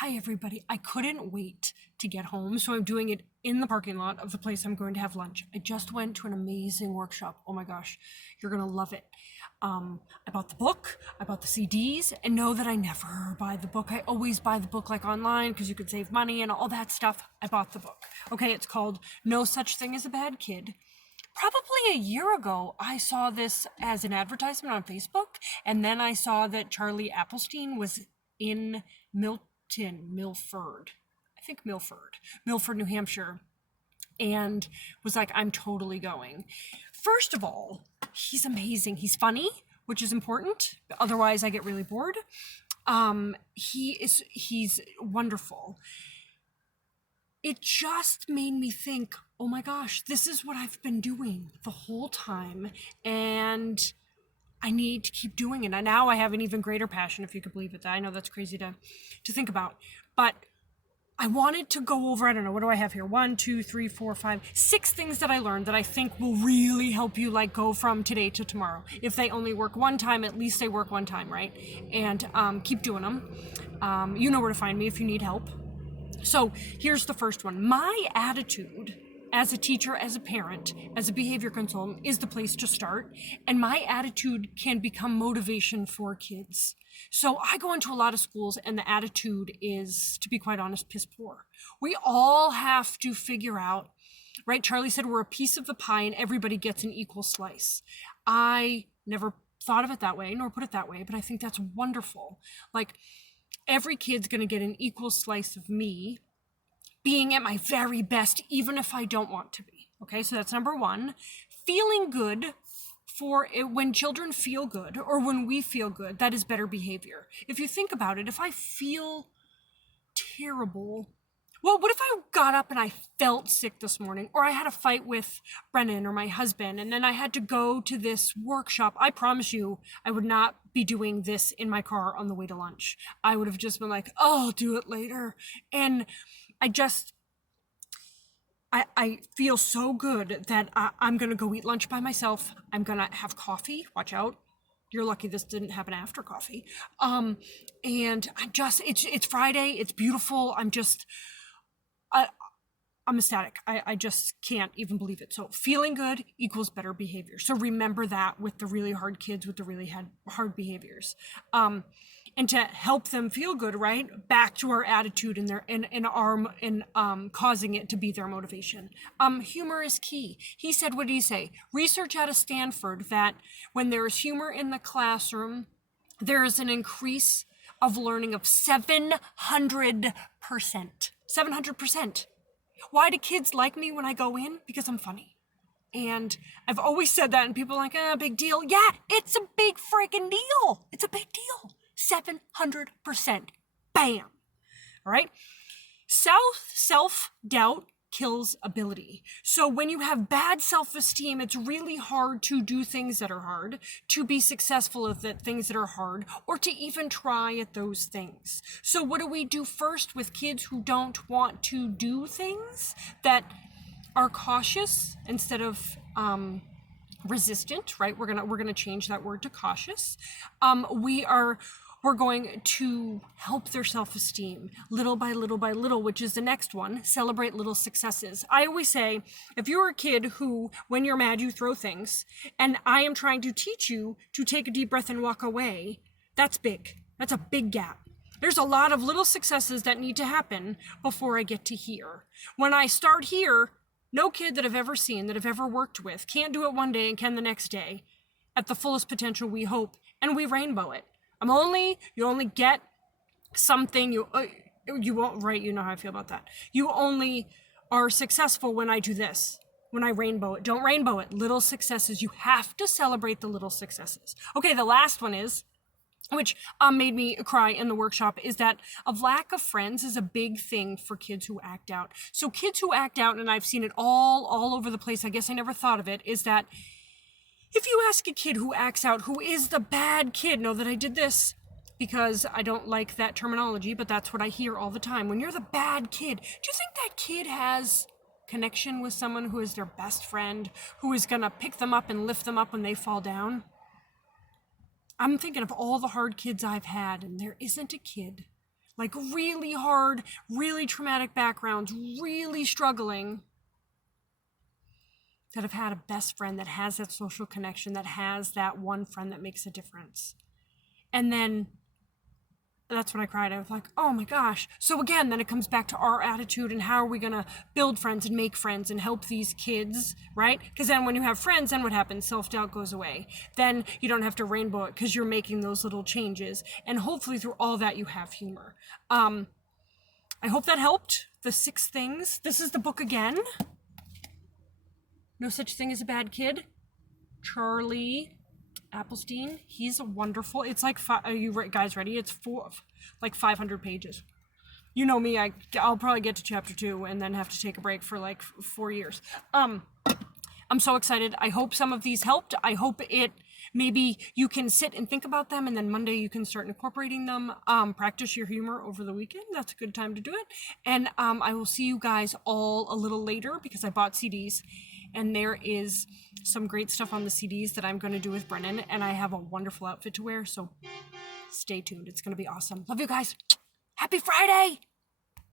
Hi, everybody. I couldn't wait to get home, so I'm doing it in the parking lot of the place I'm going to have lunch. I just went to an amazing workshop. Oh my gosh, you're going to love it. I bought the book, I bought the CDs, and know that I never buy the book. I always buy the book like online because you could save money and all that stuff. I bought the book. Okay, it's called No Such Thing as a Bad Kid. Probably a year ago, I saw this as an advertisement on Facebook, and then I saw that Charlie Appelstein was in Milford, New Hampshire, and was like, I'm totally going. First of all, he's amazing. He's funny, which is important. Otherwise, I get really bored. He's wonderful. It just made me think, oh my gosh, this is what I've been doing the whole time, and I need to keep doing it. And now I have an even greater passion, if you could believe it. I know that's crazy to think about, but I wanted to go over, I don't know, what do I have here? 1, 2, 3, 4, 5, 6 things that I learned that I think will really help you like go from today to tomorrow. If they only work one time, at least they work one time, right? And keep doing them. You know where to find me if you need help. So here's the first one. My attitude as a teacher, as a parent, as a behavior consultant is the place to start. And my attitude can become motivation for kids. So I go into a lot of schools and the attitude is, to be quite honest, piss poor. We all have to figure out, right? Charlie said we're a piece of the pie and everybody gets an equal slice. I never thought of it that way, nor put it that way, but I think that's wonderful. Like, every kid's going to get an equal slice of me being at my very best, even if I don't want to be. Okay, so that's number one. Feeling good for it, when children feel good or when we feel good, that is better behavior. If you think about it, if I feel terrible, well, what if I got up and I felt sick this morning, or I had a fight with Brennan or my husband, and then I had to go to this workshop? I promise you, I would not be doing this in my car on the way to lunch. I would have just been like, oh, I'll do it later. And I feel so good that I'm going to go eat lunch by myself. I'm going to have coffee. Watch out. You're lucky this didn't happen after coffee. And it's Friday. It's beautiful. I'm ecstatic. I just can't even believe it. So feeling good equals better behavior. So remember that with the really hard kids, with the really hard behaviors. And to help them feel good, right? Back to our attitude and causing it to be their motivation. Humor is key. He said, what did he say? Research out of Stanford that when there is humor in the classroom, there is an increase of learning of 700%. 700%. Why do kids like me when I go in? Because I'm funny. And I've always said that, and people are like, big deal. Yeah, it's a big freaking deal. It's a big deal. 700%. Bam. All right. Self-doubt kills ability. So when you have bad self-esteem, it's really hard to do things that are hard, to be successful at the things that are hard, or to even try at those things. So what do we do first with kids who don't want to do things, that are cautious instead of resistant, right? We're gonna change that word to cautious. We're going to help their self-esteem little by little by little, which is the next one. Celebrate little successes. I always say, if you're a kid who, when you're mad, you throw things, and I am trying to teach you to take a deep breath and walk away, that's big. That's a big gap. There's a lot of little successes that need to happen before I get to here. When I start here, no kid that I've ever seen, that I've ever worked with, can't do it one day and can the next day at the fullest potential we hope, and we rainbow it. You only get something, you won't, right? You know how I feel about that. You only are successful when I do this, when I rainbow it. Don't rainbow it. Little successes. You have to celebrate the little successes. Okay, the last one is, which made me cry in the workshop, is that a lack of friends is a big thing for kids who act out. So kids who act out, and I've seen it all over the place, I guess I never thought of it, is that if you ask a kid who acts out, who is the bad kid, know that I did this because I don't like that terminology, but that's what I hear all the time. When you're the bad kid, do you think that kid has connection with someone who is their best friend, who is gonna pick them up and lift them up when they fall down? I'm thinking of all the hard kids I've had, and there isn't a kid like really hard, really traumatic backgrounds, really struggling, that have had a best friend that has that social connection, that has that one friend that makes a difference. And then that's when I cried. I was like, oh my gosh. So again, then it comes back to our attitude and how are we going to build friends and make friends and help these kids, right? Because then when you have friends, then what happens? Self-doubt goes away. Then you don't have to rainbow it because you're making those little changes. And hopefully through all that you have humor. I hope that helped. The 6 things. This is the book again. No Such Thing as a Bad Kid. Charlie Appelstein. He's a wonderful. It's like, are you guys ready? It's 500 pages. You know me, I'll probably get to chapter 2 and then have to take a break for like 4 years. I'm so excited. I hope some of these helped. I hope maybe you can sit and think about them and then Monday you can start incorporating them. Practice your humor over the weekend. That's a good time to do it. And I will see you guys all a little later because I bought CDs. And there is some great stuff on the CDs that I'm going to do with Brennan. And I have a wonderful outfit to wear. So stay tuned. It's going to be awesome. Love you guys. Happy Friday.